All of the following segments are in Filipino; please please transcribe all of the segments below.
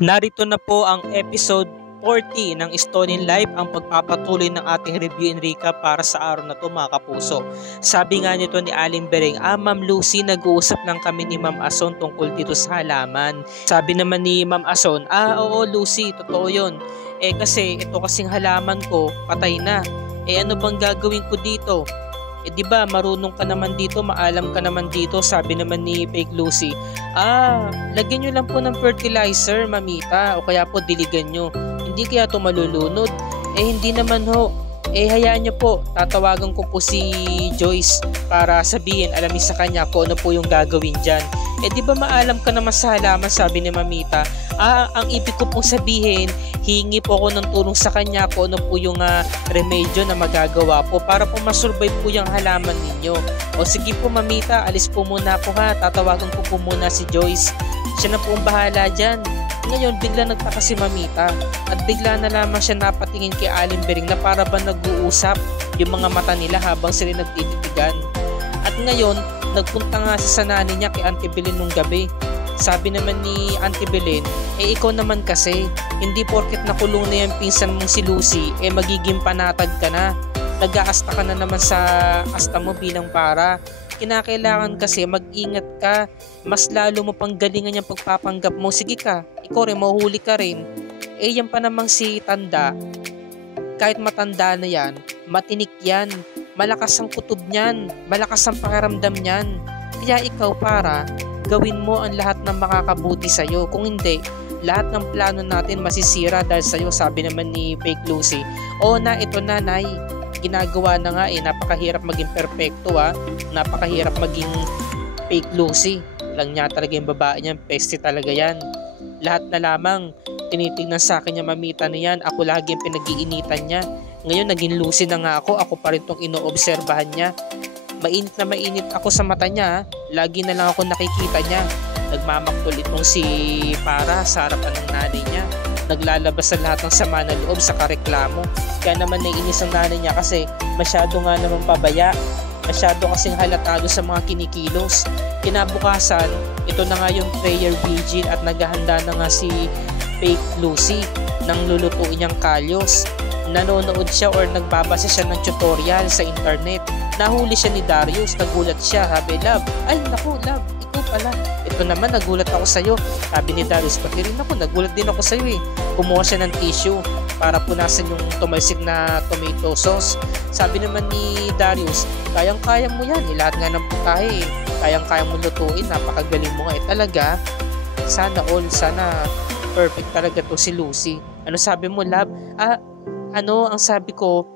Narito na po ang episode 40 ng Estonian Life, ang pagpapatuloy ng ating review and recap para sa araw na to, mga kapuso. Sabi nga nito ni Aling Bereng, Ma'am Lucy, nag-uusap lang kami ni Ma'am Ason tungkol dito sa halaman. Sabi naman ni Ma'am Ason, oo Lucy, totoo yun. Kasi ito kasing halaman ko, patay na. Ano bang gagawin ko dito? Di ba marunong ka naman dito, maalam ka naman dito, sabi naman ni Fake Lucy. Lagyan nyo lang po ng fertilizer, mamita, o kaya po diligan nyo. Hindi kaya ito malulunod? Hindi naman ho. Hayaan nyo po, tatawagan ko po si Joyce para sabihin, alamin sa kanya kung ano po yung gagawin dyan. Di ba maalam ka naman sa halaman, sabi ni mamita. Ang ibig ko pong sabihin, hingi po ako ng tulong sa kanya kung ano po yung remedyo na magagawa po para po masurvive po yung halaman ninyo. O sige po mamita, alis po muna ako ha, tatawagan ko po muna si Joyce. Siya na po ang bahala dyan. Ngayon, bigla nagtaka si mamita at bigla na lamang siya napatingin kay Aling Bereng na para ba nag-uusap yung mga mata nila habang sila nagtititigan. At ngayon, nagpunta nga sa nanay niya kay Auntie Belen nung gabi. Sabi naman ni Auntie Belen, ikaw naman kasi, hindi porket nakulong na yung pinsan mong si Lucy, magiging panatag ka na. Nag-aasta ka na naman sa asta mo bilang para. Kinakailangan kasi mag-ingat ka, mas lalo mo pang galingan yung pagpapanggap mo. Sige ka, ikaw rin, mahuhuli ka rin. Yan pa namang si Tanda, kahit matanda na yan, matinik yan, malakas ang kutob niyan, malakas ang pakiramdam niyan. Kaya ikaw para, gawin mo ang lahat ng makakabuti sa'yo. Kung hindi, lahat ng plano natin masisira dahil sa'yo, sabi naman ni Fake Lucy. Ito na, Nay. Ginagawa na nga napakahirap maging perfecto napakahirap maging Fake Lucy. Lang niya talaga yung babae niyan, peste talaga yan. Lahat na lamang tinitingnan sa akin yung mamita na yan, ako lagi yung pinag-iinitan niya. Ngayon naging Lucy na nga ako pa rin tong inoobserbahan niya. Mainit na mainit ako sa mata niya, lagi na lang ako nakikita niya. Nagmamaktol itong si Para sa harapan ng nanay niya. Naglalabas sa lahat ng sama na loob sa kareklamo. Kaya naman naiinis ang nanay niya kasi masyado nga naman pabaya. Masyado kasing halatado sa mga kinikilos. Kinabukasan, ito na nga yung prayer vigil at naghahanda na nga si Fake Lucy ng lulutuin niyang kalyos. Nanonood siya or nagbabasa siya ng tutorial sa internet. Nahuli siya ni Darius, nagulat siya. Sabi, Love, naku Love, ikaw pala. Ito naman, nagulat ako sa'yo. Sabi ni Darius, pati rin ako, nagulat din ako sa'yo Kumuha siya ng tissue para punasan yung tumalsik na tomato sauce. Sabi naman ni Darius, kayang-kaya mo yan. Lahat nga ng putahe kayang-kaya mo lutuin. Napakagaling mo nga talaga. Sana perfect talaga to si Lucy. Ano sabi mo, Love? Ang sabi ko,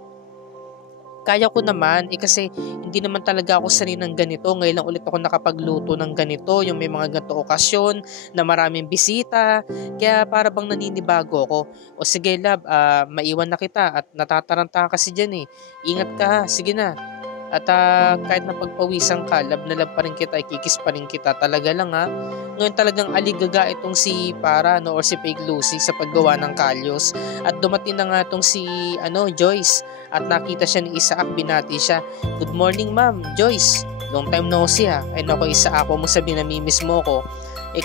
kaya ko naman kasi hindi naman talaga ako sanay ng ganito. Ngayon lang ulit ako nakapagluto ng ganito, yung may mga ganito okasyon na maraming bisita, kaya para bang naninibago ako. O sige Love, maiwan na kita at natataranta kasi dyan Ingat ka ha, sige na. At kahit napagpawisan ka, love na love pa rin kita, ikikis pa rin kita. Talaga lang Ngayon talagang aligaga itong si Para or si Fake Lucy sa paggawa ng kalyos. At dumating na nga itong si Joyce at nakita siya ni Isaac, binati siya. Good morning ma'am, Joyce. Long time no see naku Isaac, mo sabi namimiss mo ko.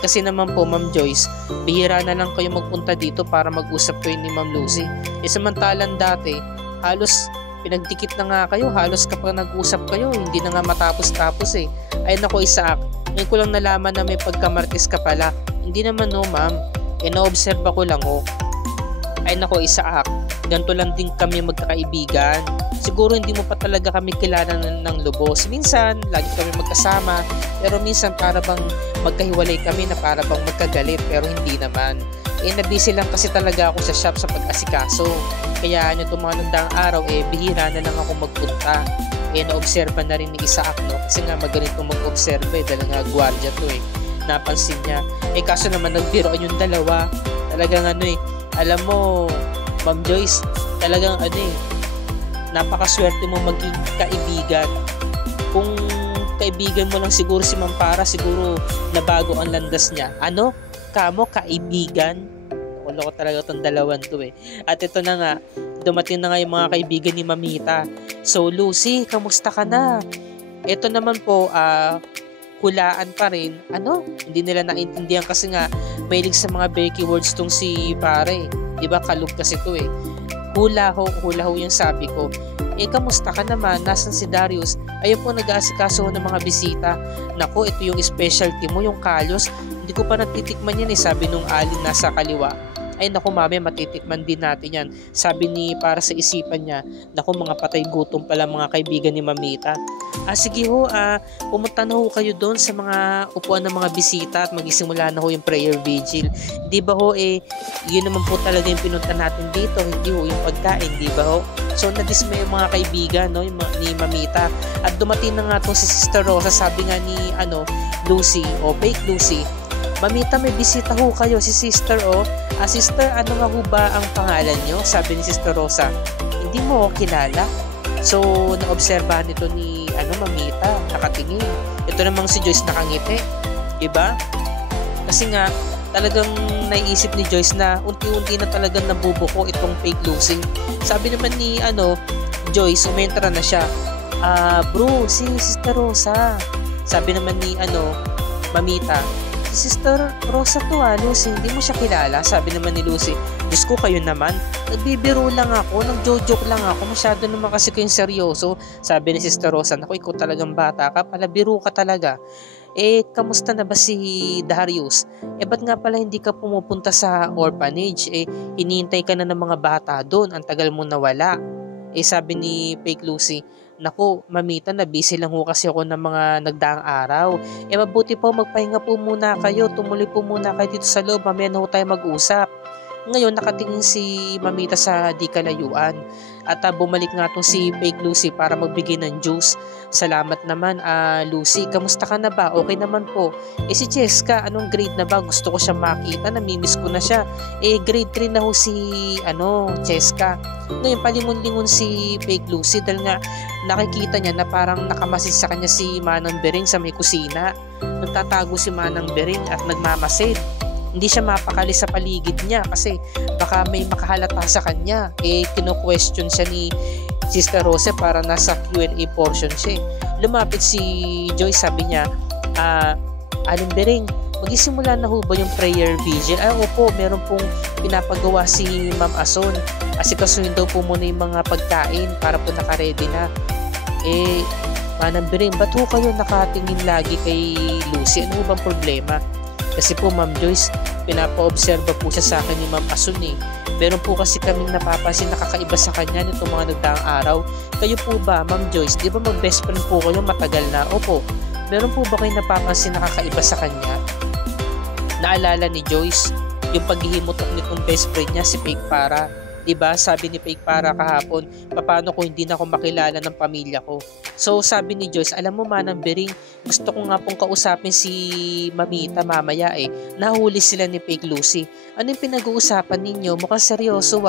Kasi naman po Ma'am Joyce, bihira na lang kayo magpunta dito para mag-usap kayo ni Ma'am Lucy. Samantalang dati, halos pinagdikit na nga kayo, halos kapag nag-usap kayo, hindi na nga matapos-tapos naku Isaac, ngayon ko lang nalaman na may pagkamartis ka pala. Hindi naman ma'am, na-observe ko lang naku Isaac, ganito lang din kami magkakaibigan. Siguro hindi mo pa talaga kami kilala ng lubos. Minsan, lagi kami magkasama, pero minsan para bang magkahiwalay kami na para bang magkagalit, pero hindi naman. Na-busy lang kasi talaga ako sa shop sa pag-asikaso. Kaya itong mga nagdaang araw, bihira na lang ako magpunta. Na-observa na rin ni Isaac, kasi nga magaling itong mag-observe, dahil nga gwardiya to Napansin niya. Kaso naman nagbiroan yung dalawa. Talagang alam mo, Ma'am Joyce, talagang napakaswerte mo maging kaibigan. Kung kaibigan mo lang siguro si Ma'am Para, siguro nabago ang landas niya. Kamo kaibigan? Wala ko talaga itong dalawan to At ito na nga, dumating na nga yung mga kaibigan ni Mamita. So Lucy, kamusta ka na? Ito naman po, hulaan pa rin, hindi nila naintindihan kasi nga mahilig sa mga Becky words tong si pare. Diba, kalug kasi to eh. Hula ho yung sabi ko. Kamusta ka naman? Nasaan si Darius? Ayun po, nag-aasikaso ng mga bisita. Nako, ito yung specialty mo, yung kalyos. Hindi ko pa natitikman yan eh, sabi nung alin nasa kaliwa. Ay naku mami, matitikman din natin yan. Sabi ni para sa isipan niya, naku mga patay gutom pala mga kaibigan ni Mamita. Sige ho, pumunta na ho kayo doon sa mga upuan ng mga bisita at magisimula na ho yung prayer vigil. Di ba ho yun naman po talaga yung pinunta natin dito, hindi ho yung pagkain, di ba ho? So nadismay yung mga kaibigan ni Mamita. At dumating na nga to si Sister Rosa, sabi nga ni Lucy o fake Lucy, Mamita, may bisita ho kayo, si Sister Sister, ano nga ho ba ang pangalan nyo? Sabi ni Sister Rosa, hindi mo ako kilala. So, naobserbahan nito ni Mamita, nakatingin. Ito namang si Joyce nakangiti. Diba? Kasi nga, talagang naiisip ni Joyce na unti-unti na talagang nabubuko itong fake Lucy. Sabi naman ni Joyce, umentra na siya. Bro, si Sister Rosa. Sabi naman ni Mamita, si Sister Rosa to Lucy, hindi mo siya kilala. Sabi naman ni Lucy, Diyos ko kayo naman, nagbibiro lang ako, nagjo-joke lang ako, masyado naman kasi kayong seryoso. Sabi ni Sister Rosa, naku, ikaw talagang bata ka, pala biro ka talaga. Kamusta na ba si Darius? Ba't nga pala hindi ka pumupunta sa orphanage? Hinihintay ka na ng mga bata doon, ang tagal mo nawala. Sabi ni fake Lucy, naku, Mamita, na busy lang ho kasi ako ng mga nagdaang araw. Mabuti po, magpahinga po muna kayo, tumuloy po muna kayo dito sa loob, mamaya na ho tayo mag-usap. Ngayon, nakatingin si Mamita sa di kalayuan at bumalik nga tong si fake Lucy para magbigay ng juice. Salamat naman, Lucy, kamusta ka na ba? Okay naman po. Si Cheska, anong grade na ba? Gusto ko siya makita, namimiss ko na siya. Grade 3 na ho si Cheska. Ngayon, palingon-lingon si fake Lucy dahil nga nakikita niya na parang nakamasid sa kanya si Manang Bering sa may kusina. Nagtatago si Manang Bering at nagmamasid. Hindi siya mapakali sa paligid niya kasi baka may makahalata sa kanya. Kino-question siya ni Sister Rose para nasa Q&A portion siya. Lumapit si Joyce, sabi niya, Aling Bering, magisimula na ho ba yung prayer vigil? Opo, meron pong pinapagawa si Ma'am Ason. Asikasuhin daw po muna yung mga pagkain para po nakaredy na. Manang Bering, ba't ho kayo nakatingin lagi kay Lucy? Ano bang problema? Kasi po Ma'am Joyce, pinapa-obserba po siya sa akin ni Ma'am Asun Meron po kasi kaming napapansin nakakaiba sa kanya nitong mga nagdaang araw. Kayo po ba, Ma'am Joyce, di ba mag-best friend po kayo matagal na? Opo. Meron po ba kayo napapansin nakakaiba sa kanya? Naalala ni Joyce yung paghihimutok nitong best friend niya si Fake Para. Diba, sabi ni Fake Para kahapon, paano kung hindi na ako makilala ng pamilya ko? So sabi ni Joyce, alam mo Manang Bering, gusto ko nga pong kausapin si Mamita mamaya Nahuli sila ni Fake Lucy. Ano yung pinag-uusapan ninyo? Mukhang seryoso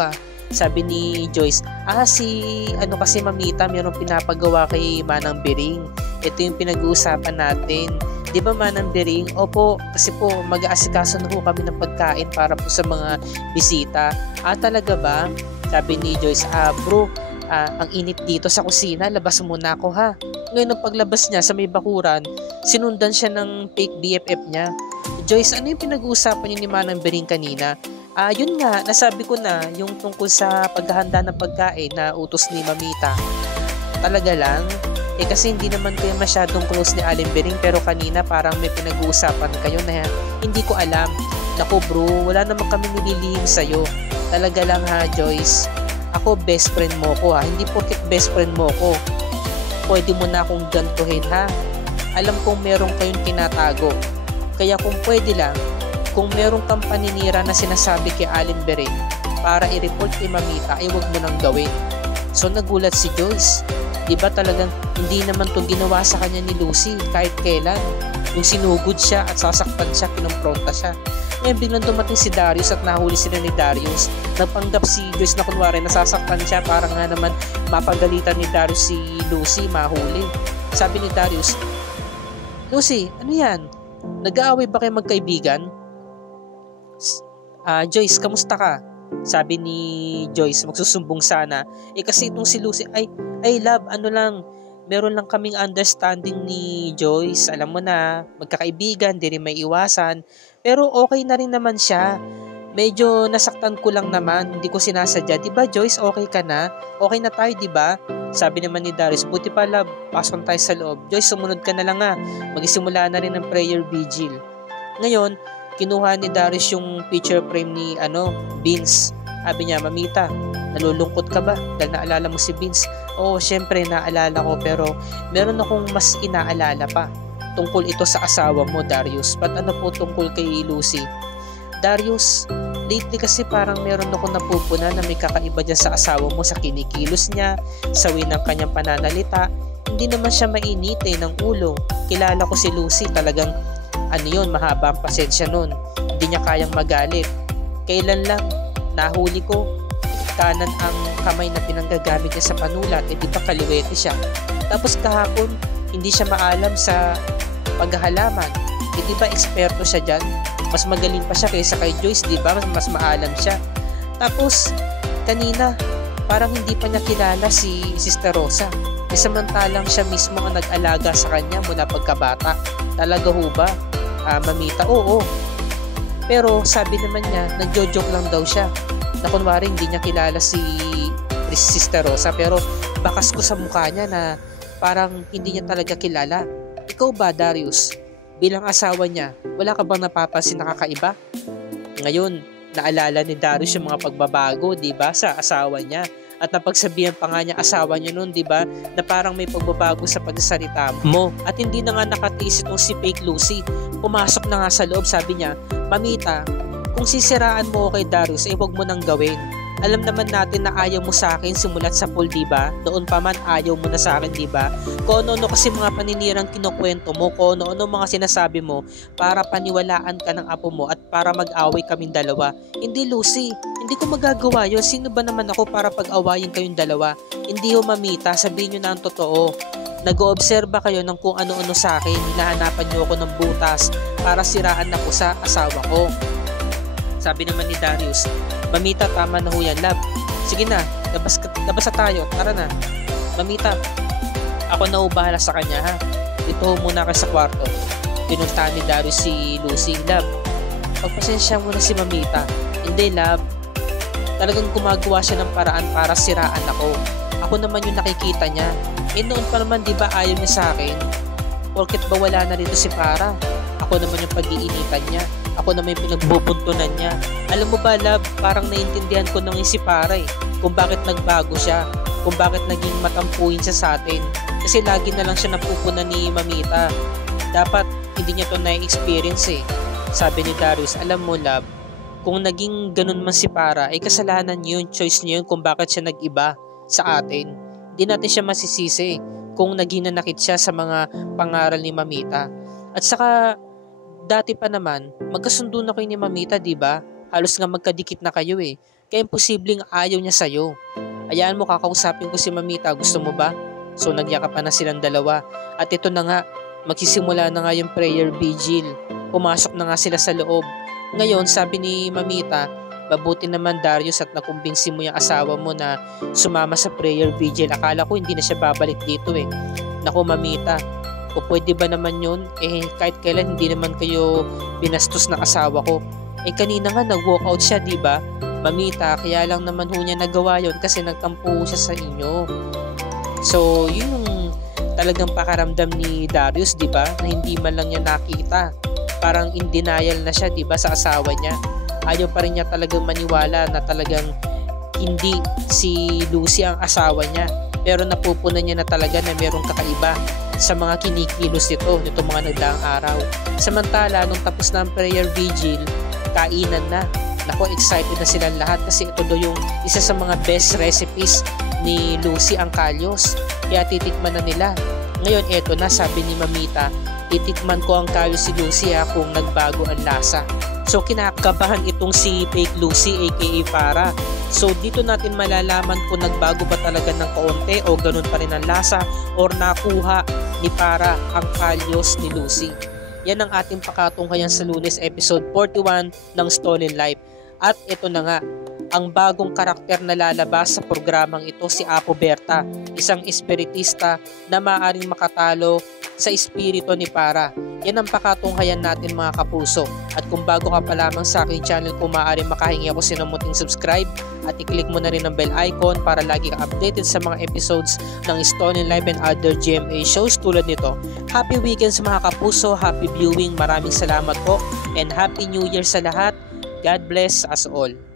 Sabi ni Joyce, kasi Mamita, mayroong pinapagawa kay Manang Bering. Ito yung pinag-uusapan natin. Di ba Manang Bering? Opo, kasi po mag-aasikaso na ho kami ng pagkain para po sa mga bisita. Talaga ba? Sabi ni Joyce, bro, ang init dito sa kusina, labas muna ako ha. Ngayon nung paglabas niya sa may bakuran, sinundan siya ng fake BFF niya. Joyce, ano yung pinag-uusapan niyo ni Manang Bering kanina? Yun nga, nasabi ko na yung tungkol sa paghahanda ng pagkain na utos ni Mamita. Talaga lang? Kasi hindi naman kayo masyadong close ni Aling Bering pero kanina parang may pinag-uusapan kayo na hindi ko alam. Naku bro, wala naman kami nililihim sa'yo. Talaga lang ha Joyce. Ako best friend mo ko hindi porket best friend mo ko pwede mo na akong gantuhin ha. Alam kong meron kayong tinatago. Kaya kung pwede lang, kung meron kang paninira na sinasabi kay Aling Bering para i-report kay Mamita, wag mo nang gawin. So nagulat si Joyce. Diba talagang hindi naman to ginawa sa kanya ni Lucy kahit kailan. Yung sinugod siya at sasaktan siya, kinumpronta siya. Ngayon biglang dumating si Darius at nahuli sila ni Darius. Nagpanggap si Joyce na kunwari nasasaktan siya para nga naman mapagalitan ni Darius si Lucy, mahuli. Sabi ni Darius, Lucy, ano yan? Nag-aaway ba kayo magkaibigan? Joyce, kamusta ka? Sabi ni Joyce, magsusumbong sana. Kasi itong si Lucy, ay love, ano lang, meron lang kaming understanding ni Joyce. Alam mo na, magkakaibigan, di rin may iwasan. Pero okay na rin naman siya. Medyo nasaktan ko lang naman, hindi ko sinasadya. Diba Joyce, okay ka na? Okay na tayo, diba? Sabi naman ni Darius, buti pa love, pasok tayo sa loob. Joyce, sumunod ka na lang nga. Magsimula na rin ng prayer vigil. Ngayon, kinuha ni Darius yung picture frame ni Vince. Sabi niya, Mamita, nalulungkot ka ba? Dahil naalala mo si Vince. Oo, syempre naalala ko, pero meron akong mas inaalala pa. Tungkol ito sa asawa mo, Darius. Ba't ano po tungkol kay Lucy? Darius, lately kasi parang meron ako napupuna na may kakaiba dyan sa asawa mo sa kinikilos niya, sa way ng kanyang pananalita. Hindi naman siya mainit ng ulo. Kilala ko si Lucy, talagang mahaba ang pasensya nun. Hindi niya kayang magalit. Kailan lang, nahuli ko, kanan ang kamay na pinanggagamit niya sa panulat, di pa kaliwete siya. Tapos kahapon, hindi siya maalam sa paghahalaman. Di ba eksperto siya dyan? Mas magaling pa siya kaysa kay Joyce, di ba? Mas maalam siya. Tapos, kanina, parang hindi pa niya kilala si Sister Rosa. Samantalang siya mismo ang nag-alaga sa kanya mula pagkabata. Talaga ho ba? Mamita, oo. Pero sabi naman niya, nagjo-joke lang daw siya. Na kunwari hindi niya kilala si Sister Rosa. Pero bakas ko sa mukha niya na parang hindi niya talaga kilala. Ikaw ba, Darius? Bilang asawa niya, wala ka bang napapansin na kakaiba? Ngayon, naalala ni Darius yung mga pagbabago, di ba, sa asawa niya. At napagsabihan pa nga niya asawa niya noon, di ba, na parang may pagbabago sa pagsasalita mo. At hindi na nga nakatiis itong si Fake Lucy. Pumasok na nga sa loob, sabi niya, Mamita, kung sisiraan mo kay Darius, huwag mo nang gawin. Alam naman natin na ayaw mo sa akin simulat sa pool, diba? Noon pa man ayaw mo na sa akin, diba? Kung ano-ano kasi mga paninirang kinukwento mo, kung ano-ano mga sinasabi mo para paniwalaan ka ng apo mo at para mag-away kaming dalawa. Hindi, Lucy. Hindi ko magagawa yun. Sino ba naman ako para pag-awayin kayong dalawa? Hindi ho, Mamita. Sabihin nyo na ang totoo. Nag-oobserba kayo ng kung ano-ano sa akin. Hinahanapan nyo ako ng butas para siraan ako sa asawa ko. Sabi naman ni Darius, Mamita, tama na ho yan, love. Sige na, labas na tayo, tara na. Mamita, ako na bahala sa kanya, ha. Dito ho muna ka sa kwarto. Pinuntahan ni Darius si Lucy, love. Pagpasensya mo na si Mamita. Hindi, love. Talagang gumagawa siya ng paraan para siraan ako. Ako naman yung nakikita niya. Noon pa naman, di ba, ayaw niya sa akin? Porket ba wala na dito si Para? Ako naman yung pag-iinitan niya. Ako na may pinagbubuntunan niya. Alam mo ba, love, parang naintindihan ko nang si Para kung bakit nagbago siya, kung bakit naging matampuin siya sa atin. Kasi lagi na lang siya napupunan ni Mamita. Dapat hindi niya to na-experience Sabi ni Darius, alam mo, love, kung naging ganun man si Para, kasalanan niyo yun, choice niyo yun kung bakit siya nag-iba sa atin. Hindi natin siya masisisi kung naging nanakit siya sa mga pangaral ni Mamita. At saka, dati pa naman, magkasundo na kayo ni Mamita, diba? Halos nga magkadikit na kayo Kaya imposibleng ayaw niya sa'yo. Ayaan mo, kakausapin ko si Mamita, gusto mo ba? So nagyakapan na silang dalawa. At ito na nga, magsisimula na nga yung prayer vigil. Pumasok na nga sila sa loob. Ngayon, sabi ni Mamita, mabuti naman Darius at nakumbinsi mo yung asawa mo na sumama sa prayer vigil. Akala ko hindi na siya babalik dito Naku Mamita, o pwede ba naman yun? Kahit kailan hindi naman kayo binastos ng asawa ko. Kanina nga nag-walkout siya, diba? Mamita, kaya lang naman ho niya nagawa yun kasi nagtampo siya sa inyo. So, yun yung talagang pakaramdam ni Darius, diba? Na hindi man lang niya nakita. Parang in denial na siya, diba? Sa asawa niya. Ayaw pa rin niya talagang maniwala na talagang hindi si Lucy ang asawa niya. Pero napupunan niya na talaga na merong kakaiba sa mga kinikilos nito mga nagdaang araw. Samantala, nung tapos na ang prayer vigil, kainan na. Naku, excited na silang lahat kasi ito daw yung isa sa mga best recipes ni Lucy ang kalyos. Kaya titikman na nila. Ngayon, eto na, sabi ni Mamita, titikman ko ang kalyos si Lucy kung nagbago ang lasa. So, kinakabahan itong si Fake Lucy aka Para. So, dito natin malalaman kung nagbago ba talaga ng kaunti o ganun pa rin ang lasa or nakuha ni Para ang kalyos ni Lucy. Yan ang ating pakatunghayan sa Lunes episode 41 ng Stolen Life. At ito na nga, Ang bagong karakter na lalabas sa programang ito si Apo Berta, isang espiritista na maaaring makatalo sa espiritu ni Para. Yan ang pakatunghayan natin mga kapuso. At kung bago ka pa lamang sa aking channel, kung maaaring makahingi ako sinumuting subscribe at i-click mo na rin ang bell icon para lagi ka updated sa mga episodes ng Stone in Life and other GMA shows tulad nito. Happy weekend sa mga kapuso, happy viewing, maraming salamat po, and Happy New Year sa lahat. God bless us all.